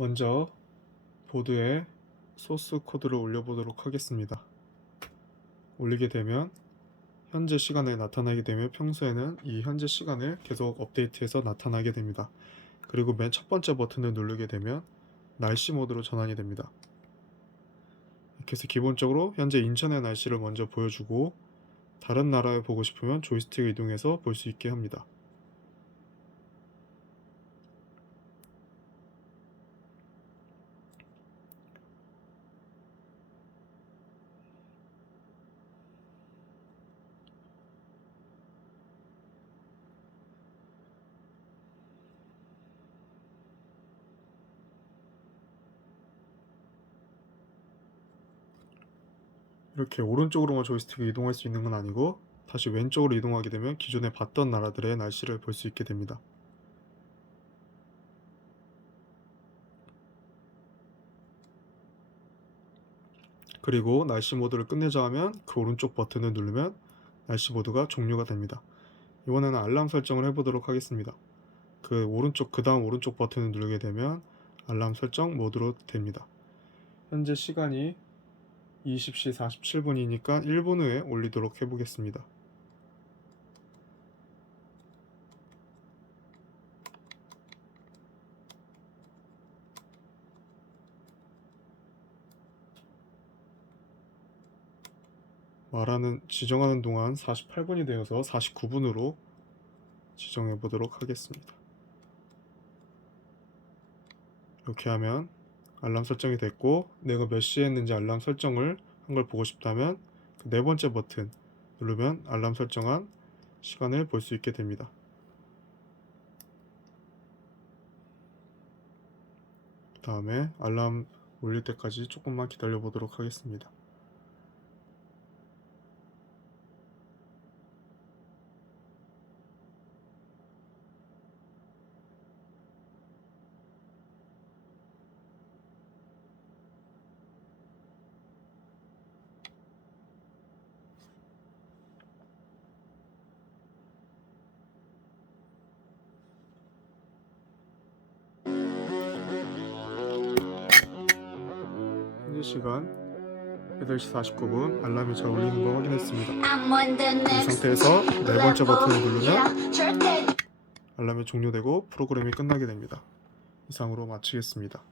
먼저 보드에 소스 코드를 올려보도록 하겠습니다. 올리게 되면 현재 시간에 나타나게 되며 평소에는 이 현재 시간을 계속 업데이트해서 나타나게 됩니다. 그리고 맨 첫 번째 버튼을 누르게 되면 날씨 모드로 전환이 됩니다. 이렇게 해서 기본적으로 현재 인천의 날씨를 먼저 보여주고 다른 나라에 보고 싶으면 조이스틱을 이동해서 볼 수 있게 합니다. 이렇게 오른쪽으로만 조이스틱을 이동할 수 있는 건 아니고 다시 왼쪽으로 이동하게 되면 기존에 봤던 나라들의 날씨를 볼 수 있게 됩니다. 그리고 날씨 모드를 끝내자 하면 그 오른쪽 버튼을 누르면 날씨 모드가 종료가 됩니다. 이번에는 알람 설정을 해보도록 하겠습니다. 그 오른쪽 그 다음 오른쪽 버튼을 누르게 되면 알람 설정 모드로 됩니다. 현재 시간이 20시 47분이니까 1분 후에 올리도록 해보겠습니다. 말하는 지정하는 동안 48분이 되어서 49분으로 지정해 보도록 하겠습니다. 이렇게 하면 알람 설정이 됐고 내가 몇 시에 했는지 알람 설정을 한 걸 보고 싶다면 그 네 번째 버튼 누르면 알람 설정한 시간을 볼 수 있게 됩니다. 그 다음에 알람 울릴 때까지 조금만 기다려 보도록 하겠습니다. 현재 시간 8시 49분 알람이 잘 울리는 거 확인했습니다. 이이 상태에서 네 번째 버튼을 누르면 알람이 종료되고 프로그램이 끝나게 됩니다. 이상으로 마치겠습니다.